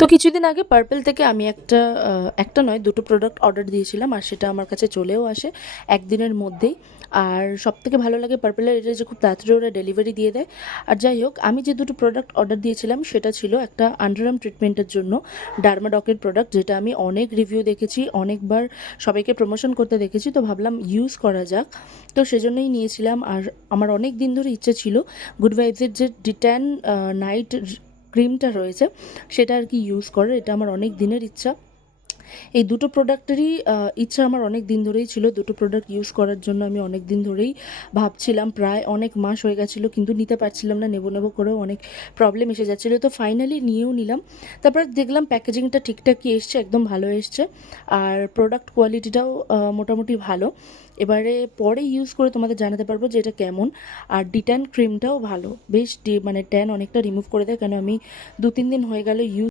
তো কিছুদিন আগে পার্পল থেকে আমি একটা নয় দুটো প্রোডাক্ট অর্ডার দিয়েছিলাম, আর সেটা আমার কাছে চলেও আসে একদিনের মধ্যেই। আর সবথেকে ভালো লাগে পার্পলের এটা যে খুব তাড়াতাড়ি ওরা ডেলিভারি দিয়ে দেয়। আর যাই হোক, আমি যে দুটো প্রোডাক্ট অর্ডার দিয়েছিলাম সেটা ছিল একটা আন্ডারআর্ম ট্রিটমেন্টের জন্য ডার্মাডকের প্রোডাক্ট, যেটা আমি অনেক রিভিউ দেখেছি, অনেকবার সবাইকে প্রমোশন করতে দেখেছি, তো ভাবলাম ইউজ করা যাক। তো সেজন্যই নিয়েছিলাম। আর আমার অনেক দিন ধরে ইচ্ছে ছিল গুড ভাইবসের যে ডিট্যান নাইট ক্রিমটা রয়েছে সেটা আর কি ইউজ করার। এটা আমার অনেক দিনের ইচ্ছা। এই দুটো প্রোডাক্টেরই ইচ্ছা আমার অনেক দিন ধরেই ছিল। দুটো প্রোডাক্ট ইউজ করার জন্য আমি অনেক দিন ধরেই ভাবছিলাম, প্রায় অনেক মাস হয়ে গেছিলো, কিন্তু নিতে পারছিলাম না, নেবো নেবো করেও অনেক প্রবলেম এসে যাচ্ছিলো। তো ফাইনালি নিয়েও নিলাম। তারপর দেখলাম প্যাকেজিংটা ঠিকঠাকই এসছে, একদম ভালো এসছে, আর প্রোডাক্ট কোয়ালিটিটাও মোটামুটি ভালো। এবারে পরে ইউজ করে তোমাদের জানাতে পারবো যে এটা কেমন। আর ডিট্যান ক্রিমটাও ভালো, বেশ মানে ট্যান অনেকটা রিমুভ করে দেয়, কেন আমি 2-3 দিন হয়ে গেল ইউজ